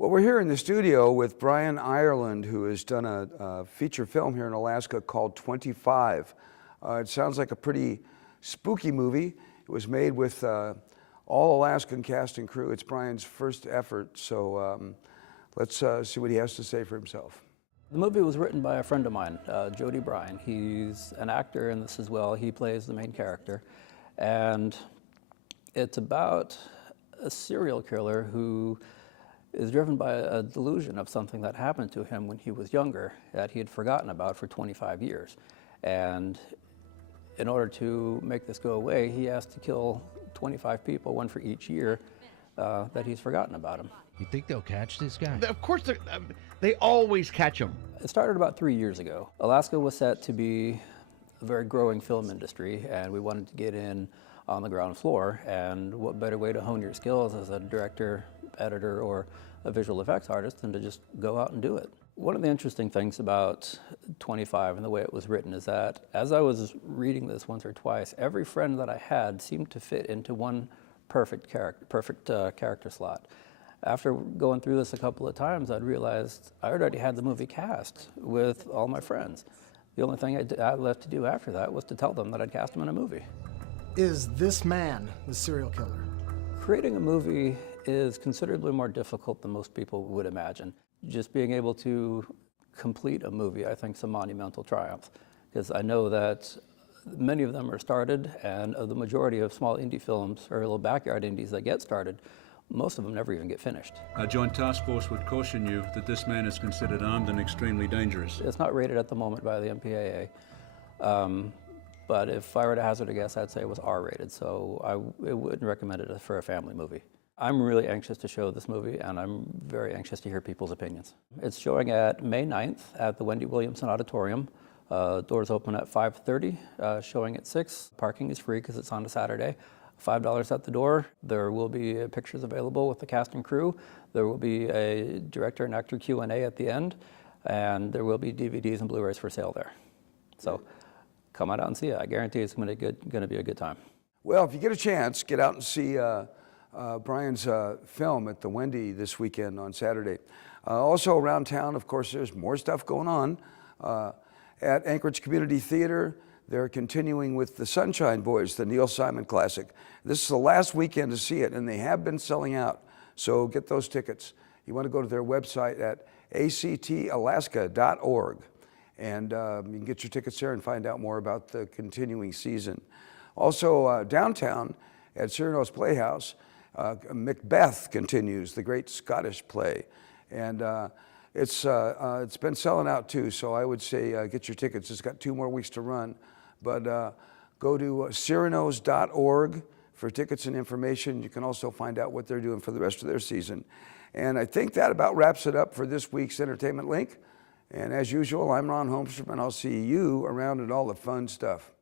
Well, we're here in the studio with Brian Ireland, who has done a feature film here in Alaska called 25. It sounds like a pretty spooky movie. It was made with all Alaskan cast and crew. It's Brian's first effort, so let's see what he has to say for himself. The movie was written by a friend of mine, Jody Bryan. He's an actor in this as well. He plays the main character. And it's about a serial killer who is driven by a delusion of something that happened to him when he was younger that he had forgotten about for 25 years. And in order to make this go away, he has to kill 25 people, one for each year, that he's forgotten about him. You think they'll catch this guy? Of course, they always catch him. It started about 3 years ago. Alaska was set to be a very growing film industry, and we wanted to get in on the ground floor. And what better way to hone your skills as a director, editor, or a visual effects artist than to just go out and do it. One of the interesting things about 25 and the way it was written is that as I was reading this once or twice, every friend that I had seemed to fit into one perfect character slot. After going through this a couple of times, I'd realized I already had the movie cast with all my friends. The only thing I had left to do after that was to tell them that I'd cast them in a movie. Is this man the serial killer? Creating a movie is considerably more difficult than most people would imagine. Just being able to complete a movie, I think, is a monumental triumph, because I know that many of them are started, and of the majority of small indie films or little backyard indies that get started, most of them never even get finished. Our Joint Task Force would caution you that this man is considered armed and extremely dangerous. It's not rated at the moment by the MPAA, but if I were to hazard a guess, I'd say it was R-rated, so I wouldn't recommend it for a family movie. I'm really anxious to show this movie, and I'm very anxious to hear people's opinions. It's showing at May 9th at the Wendy Williamson Auditorium. Doors open at 5:30, showing at 6. Parking is free because it's on a Saturday. $5 at the door. There will be pictures available with the cast and crew. There will be a director and actor Q&A at the end, and there will be DVDs and Blu-rays for sale there. So come on out and see it. I guarantee it's going to be a good time. Well, if you get a chance, get out and see Brian's film at the Wendy this weekend on Saturday. Also around town, of course, there's more stuff going on. At Anchorage Community Theater, they're continuing with the Sunshine Boys, the Neil Simon classic. This is the last weekend to see it, and they have been selling out, so get those tickets. You want to go to their website at actalaska.org, and you can get your tickets there and find out more about the continuing season. Also, downtown at Cyrano's Playhouse, Macbeth continues, the great Scottish play, and it's been selling out too, so I would say get your tickets. It's got 2 more weeks to run, but go to cyranos.org for tickets and information. You can also find out what they're doing for the rest of their season. And I think that about wraps it up for this week's Entertainment Link. And as usual, I'm Ron Holmstrom, and I'll see you around at all the fun stuff.